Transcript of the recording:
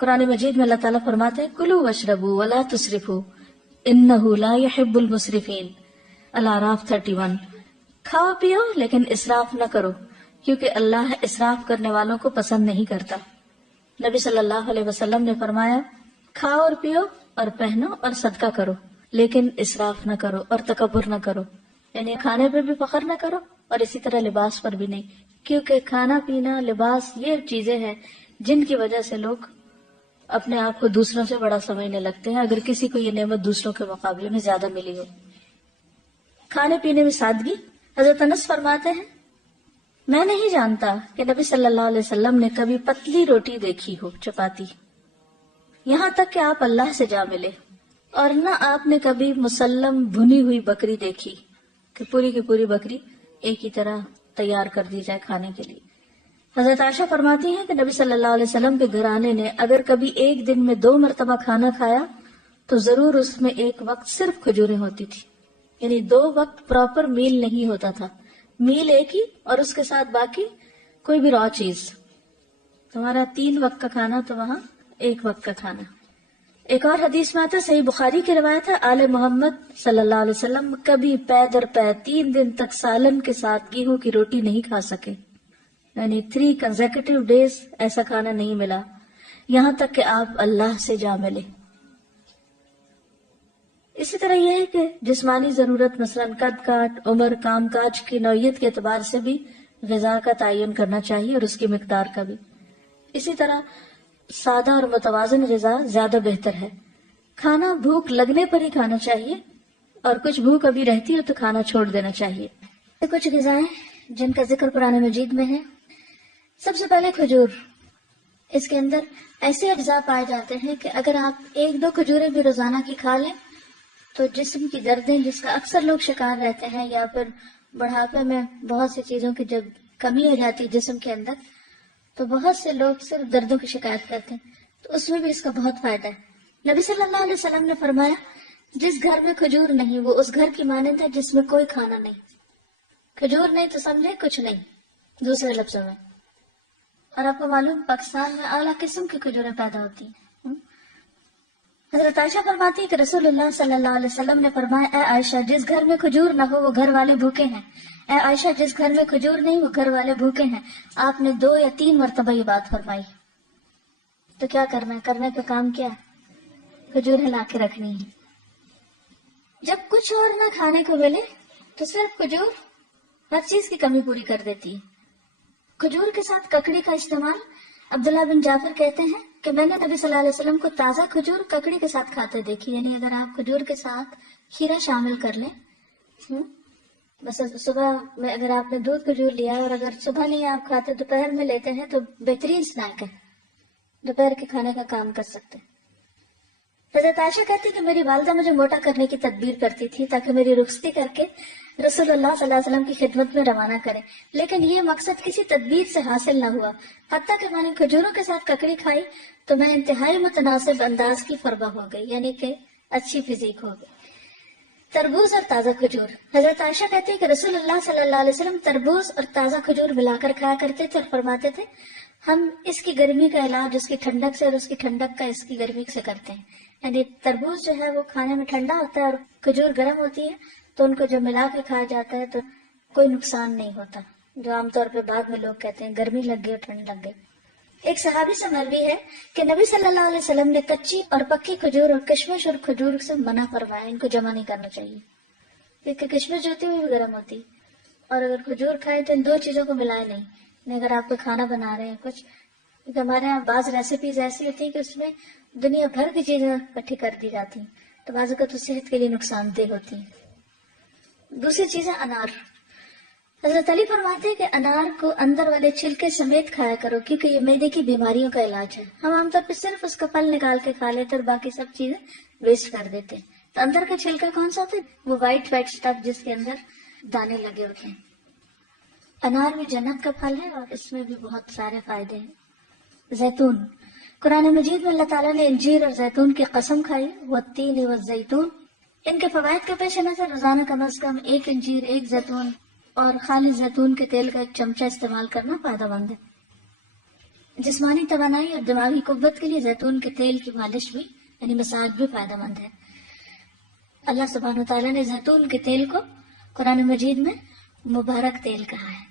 قرآن مجید میں اللہ تعالیٰ فرماتے ہیں کلوا واشربوا ولا تسرفوا انہ لا یحب المسرفین، الاعراف 31۔ کھاؤ پیو لیکن اسراف نہ کرو، کیونکہ اللہ اسراف کرنے والوں کو پسند نہیں کرتا۔ نبی صلی اللہ علیہ وسلم نے فرمایا کھاؤ اور پیو اور پہنو اور صدقہ کرو، لیکن اسراف نہ کرو اور تکبر نہ کرو، یعنی کھانے پہ بھی فخر نہ کرو اور اسی طرح لباس پر بھی نہیں، کیونکہ کھانا پینا لباس یہ چیزیں ہیں جن کی وجہ سے لوگ اپنے آپ کو دوسروں سے بڑا سمجھنے لگتے ہیں، اگر کسی کو یہ نعمت دوسروں کے مقابلے میں زیادہ ملی ہو۔ کھانے پینے میں سادگی۔ حضرت انس فرماتے ہیں میں نہیں جانتا کہ نبی صلی اللہ علیہ وسلم نے کبھی پتلی روٹی دیکھی ہو، چپاتی، یہاں تک کہ آپ اللہ سے جا ملے، اور نہ آپ نے کبھی مسلم بھنی ہوئی بکری دیکھی کہ پوری کی پوری بکری ایک ہی طرح تیار کر دی جائے کھانے کے لیے۔ حضرت عائشہ فرماتی ہیں کہ نبی صلی اللہ علیہ وسلم کے گھرانے نے اگر کبھی ایک دن میں 2 مرتبہ کھانا کھایا تو ضرور اس میں ایک وقت صرف کھجوریں ہوتی تھی، یعنی 2 وقت پراپر میل نہیں ہوتا تھا، میل ایک ہی اور اس کے ساتھ باقی کوئی بھی را چیز۔ تمہارا 3 وقت کا کھانا تو وہاں 1 وقت کا کھانا۔ ایک اور حدیث میں آتا ہے، صحیح بخاری کی روایت ہے، آل محمد صلی اللہ علیہ وسلم کبھی پے در پے 3 دن تک سالن کے ساتھ گیہوں کی روٹی نہیں کھا سکے، یعنی 3 کنزیکٹیو ڈیز ایسا کھانا نہیں ملا، یہاں تک کہ آپ اللہ سے جا ملے۔ اسی طرح یہ ہے کہ جسمانی ضرورت مثلا قد کاٹ، عمر، کام کاج کی نوعیت کے اعتبار سے بھی غذا کا تعین کرنا چاہیے اور اس کی مقدار کا بھی۔ اسی طرح سادہ اور متوازن غذا زیادہ بہتر ہے، کھانا بھوک لگنے پر ہی کھانا چاہیے، اور کچھ بھوک ابھی رہتی ہے تو کھانا چھوڑ دینا چاہیے۔ کچھ غذائیں جن کا ذکر قرآن مجید میں ہے، سب سے پہلے کھجور۔ اس کے اندر ایسے اجزاء پائے جاتے ہیں کہ اگر آپ 1-2 کھجوریں بھی روزانہ کی کھا لیں تو جسم کی دردیں جس کا اکثر لوگ شکار رہتے ہیں، یا پھر بڑھاپے میں بہت سی چیزوں کی جب کمی ہو جاتی ہے جسم کے اندر تو بہت سے لوگ صرف دردوں کی شکایت کرتے ہیں، تو اس میں بھی اس کا بہت فائدہ ہے۔ نبی صلی اللہ علیہ وسلم نے فرمایا جس گھر میں کھجور نہیں وہ اس گھر کی مانند ہے جس میں کوئی کھانا نہیں۔ کھجور نہیں تو سمجھے کچھ نہیں، دوسرے لفظوں میں۔ اور آپ کو معلوم پاکستان میں اعلیٰ قسم کی کھجوریں پیدا ہوتی ہیں۔ حضرت عائشہ فرماتی ہے کہ رسول اللہ صلی اللہ علیہ وسلم نے فرمایا اے عائشہ جس گھر میں کھجور نہ ہو وہ گھر والے بھوکے ہیں، اے عائشہ جس گھر میں کھجور نہیں وہ گھر والے بھوکے ہیں۔ آپ نے 2 یا 3 مرتبہ یہ بات فرمائی۔ تو کیا کرنا ہے؟ کرنے کا کام کیا ہے؟ کھجوریں لا کے رکھنی ہے۔ جب کچھ اور نہ کھانے کو ملے تو صرف کھجور ہر چیز کی کمی پوری کر دیتی ہے۔ کھجور کے ساتھ ککڑی کا استعمال، عبداللہ بن جعفر کہتے ہیں کہ میں نے نبی صلی اللہ علیہ وسلم کو تازہ کھجور ککڑی کے ساتھ کھاتے دیکھی، یعنی اگر آپ کھجور کے ساتھ کھیرا شامل کر لیں، بس صبح میں اگر آپ نے دودھ کھجور لیا اور اگر صبح نہیں آپ کھاتے دوپہر میں لیتے ہیں تو بہترین سنیک ہے، دوپہر کے کھانے کا کام کر سکتے ہیں۔ حضرت عائشہ کہتی کہ میری والدہ مجھے موٹا کرنے کی تدبیر کرتی تھی تاکہ میری رخصتی کر کے رسول اللہ صلی اللہ علیہ وسلم کی خدمت میں روانہ کرے، لیکن یہ مقصد کسی تدبیر سے حاصل نہ ہوا۔ حتیٰ کہ میں نے کھجوروں کے ساتھ ککڑی کھائی تو میں انتہائی متناسب انداز کی فربہ ہو گئی، یعنی کہ اچھی فزیک ہو گئی۔ تربوز اور تازہ کھجور۔ حضرت عائشہ کہتی ہے کہ رسول اللہ صلی اللہ علیہ وسلم تربوز اور تازہ کھجور ملا کر کھایا کرتے تھے اور فرماتے تھے ہم اس کی گرمی کا علاج اس کی ٹھنڈک سے اور اس کی ٹھنڈک کا اس کی گرمی سے کرتے ہیں، یعنی تربوز جو ہے وہ کھانے میں ٹھنڈا ہوتا ہے اور کھجور گرم ہوتی ہے، تو ان کو جب ملا کے کھایا جاتا ہے تو کوئی نقصان نہیں ہوتا، جو عام طور پہ بعد میں لوگ کہتے ہیں گرمی لگ گئی اور ٹھنڈ لگ گئی۔ ایک صحابی سے مروی ہے کہ نبی صلی اللہ علیہ وسلم نے کچی اور پکی کھجور اور کشمش اور کھجور سے منع فرمایا، ان کو جمع نہیں کرنا چاہیے، کیونکہ کشمش جو ہوتی ہے وہ بھی گرم ہوتی ہے، اور اگر کھجور کھائے تو ان 2 چیزوں کو ملائے نہیں۔ اگر آپ کو کھانا بنا رہے ہیں کچھ، کیونکہ ہمارے یہاں بعض ریسیپیز ایسی ہوتی ہیں کہ اس میں دنیا بھر کی چیزیں اکٹھی کر دی جاتی ہیں، تو بعض اوقات تو صحت کے لیے نقصان دہ ہوتی ہیں۔ دوسری چیز ہے انار۔ حضرت علی فرماتے ہیں کہ انار کو اندر والے چھلکے سمیت کھایا کرو کیونکہ یہ معدے کی بیماریوں کا علاج ہے۔ ہم عام طور پہ صرف اس کا پھل نکال کے کھا لیتے اور باقی سب چیزیں ویسٹ کر دیتے ہیں، تو اندر کا چھلکا کون سا ہوتا ہے؟ وہ وائٹ اسٹف جس کے اندر دانے لگے ہوتے ہیں۔ انار بھی جنت کا پھل ہے اور اس میں بھی بہت سارے فائدے ہیں۔ زیتون۔ قرآن مجید میں اللہ تعالیٰ نے انجیر اور زیتون کی قسم کھائی، والتین والزیتون۔ ان کے فوائد کے پیش نظر روزانہ کم از کم 1 انجیر، 1 زیتون اور خالص زیتون کے تیل کا 1 چمچہ استعمال کرنا فائدہ مند ہے۔ جسمانی توانائی اور دماغی قوت کے لیے زیتون کے تیل کی مالش بھی یعنی مساج بھی فائدہ مند ہے۔ اللہ سبحانہ وتعالیٰ نے زیتون کے تیل کو قرآن مجید میں مبارک تیل کہا ہے۔